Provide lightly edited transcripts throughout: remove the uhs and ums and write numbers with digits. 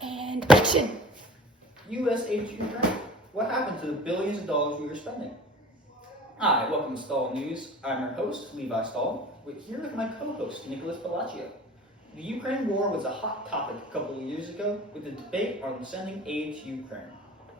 And action! U.S. aid to Ukraine. What happened to the billions of dollars we were spending? Hi, welcome to Stoll News. I'm your host, Levi Stoll, here with my co-host, Nicholas Palacio. The Ukraine war was a hot topic a couple of years ago with the debate on sending aid to Ukraine.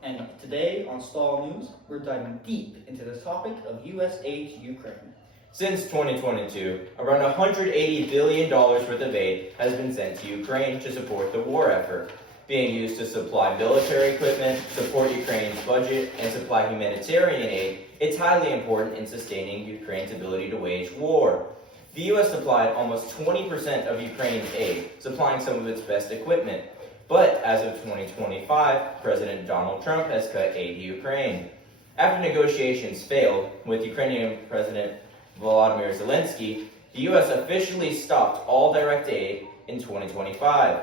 And today on Stoll News, we're diving deep into the topic of U.S. aid to Ukraine. Since 2022, around $180 billion worth of aid has been sent to Ukraine to support the war effort, being used to supply military equipment, support Ukraine's budget, and supply humanitarian aid. It's highly important in sustaining Ukraine's ability to wage war. The U.S. supplied almost 20% of Ukraine's aid, supplying some of its best equipment. But as of 2025, President Donald Trump has cut aid to Ukraine. After negotiations failed with Ukrainian President Volodymyr Zelensky, the U.S. officially stopped all direct aid in 2025.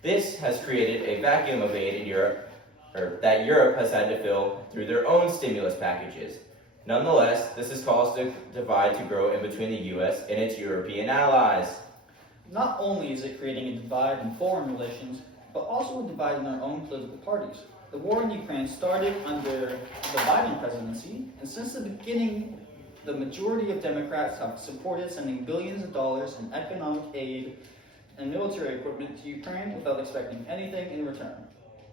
This has created a vacuum of aid in Europe, that Europe has had to fill through their own stimulus packages. Nonetheless, this has caused a divide to grow in between the U.S. and its European allies. Not only is it creating a divide in foreign relations, but also a divide in their own political parties. The war in Ukraine started under the Biden presidency, and since the beginning, the majority of Democrats have supported sending billions of dollars in economic aid and military equipment to Ukraine without expecting anything in return.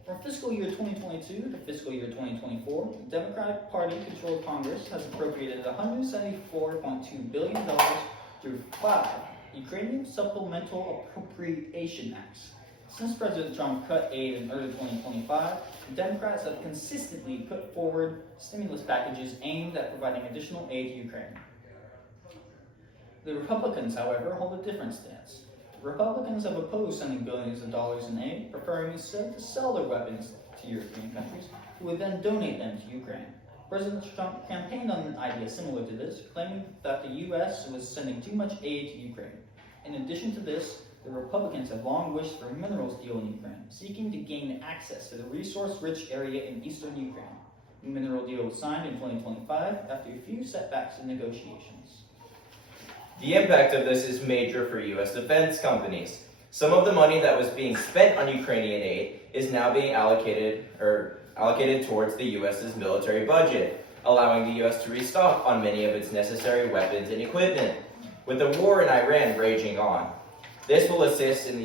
From fiscal year 2022 to fiscal year 2024, the Democratic Party-controlled Congress has appropriated $174.2 billion through 5 Ukrainian Supplemental Appropriation Acts. Since President Trump cut aid in early 2025, the Democrats have consistently put forward stimulus packages aimed at providing additional aid to Ukraine. The Republicans, however, hold a different stance. Republicans have opposed sending billions of dollars in aid, preferring instead to sell their weapons to European countries, who would then donate them to Ukraine. President Trump campaigned on an idea similar to this, claiming that the U.S. was sending too much aid to Ukraine. In addition to this, the Republicans have long wished for a minerals deal in Ukraine, seeking to gain access to the resource-rich area in eastern Ukraine. The mineral deal was signed in 2025 after a few setbacks in negotiations. The impact of this is major for U.S. defense companies. Some of the money that was being spent on Ukrainian aid is now being allocated towards the U.S.'s military budget, allowing the U.S. to restock on many of its necessary weapons and equipment. With the war in Iran raging on, this will assist in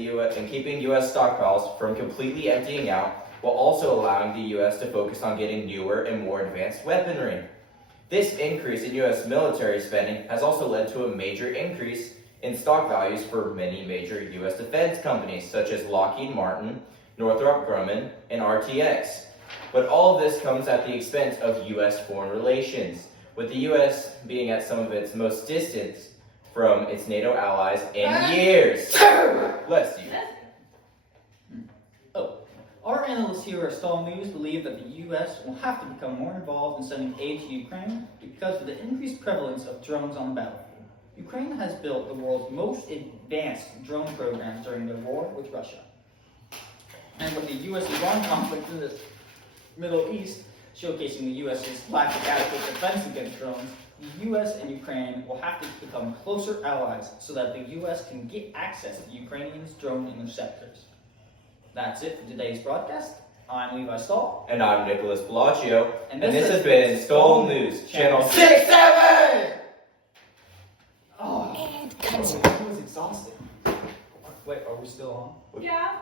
keeping U.S. stockpiles from completely emptying out, while also allowing the U.S. to focus on getting newer and more advanced weaponry. This increase in U.S. military spending has also led to a major increase in stock values for many major U.S. defense companies, such as Lockheed Martin, Northrop Grumman, and RTX. But all of this comes at the expense of U.S. foreign relations, with the U.S. being at some of its most distant from its NATO allies in years. Bless you. Our analysts here at Stoll News believe that the U.S. will have to become more involved in sending aid to Ukraine because of the increased prevalence of drones on the battlefield. Ukraine has built the world's most advanced drone programs during their war with Russia. And with the U.S.-Iran conflict in the Middle East showcasing the U.S.'s lack of adequate defense against drones, the U.S. and Ukraine will have to become closer allies so that the U.S. can get access to Ukrainians' drone interceptors. That's it for today's broadcast. I'm Levi Stoll. And I'm Nicholas Palacio. And this has been Stoll News, Channel 67! And cut! It was exhausting. Wait, are we still on? Yeah.